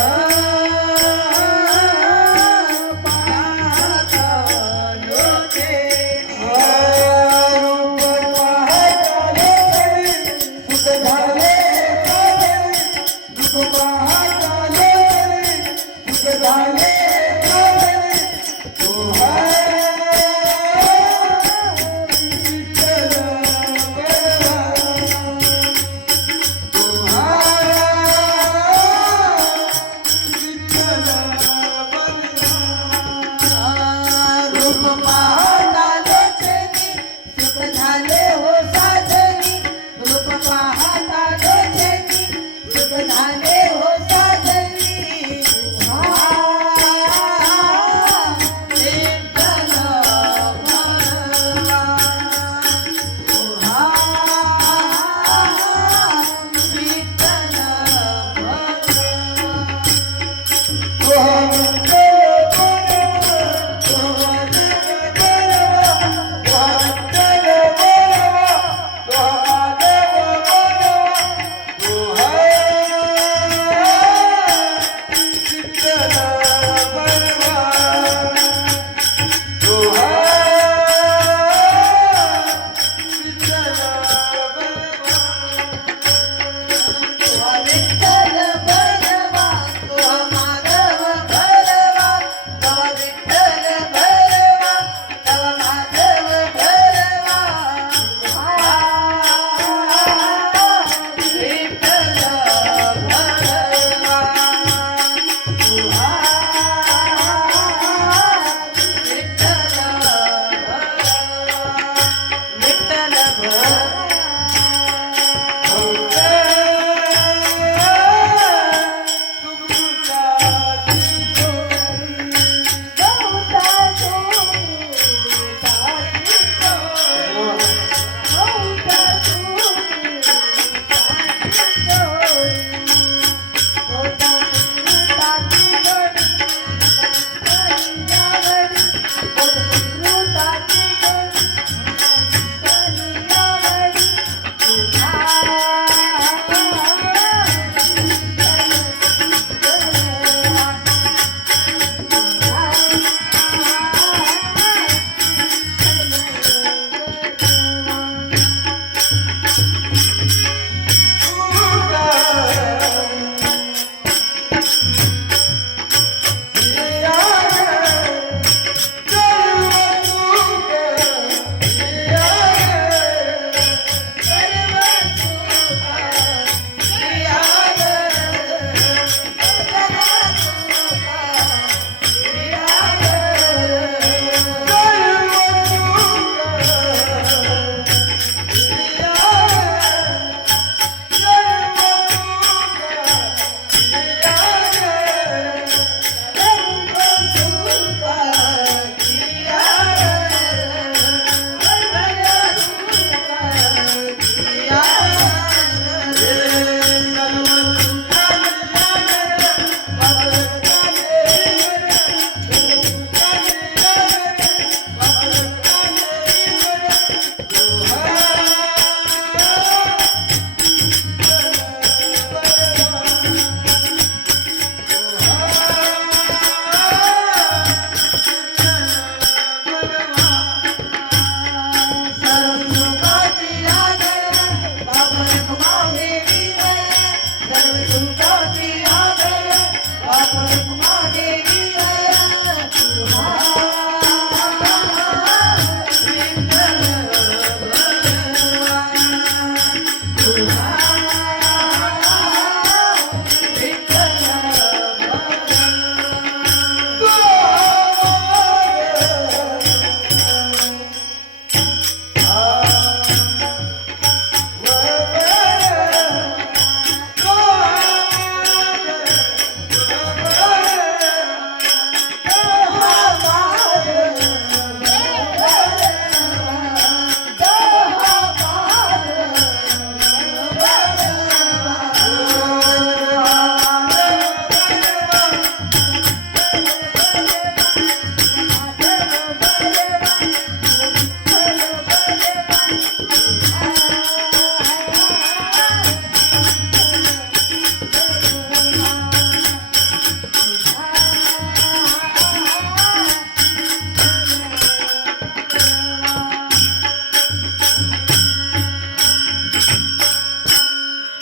Ah. Música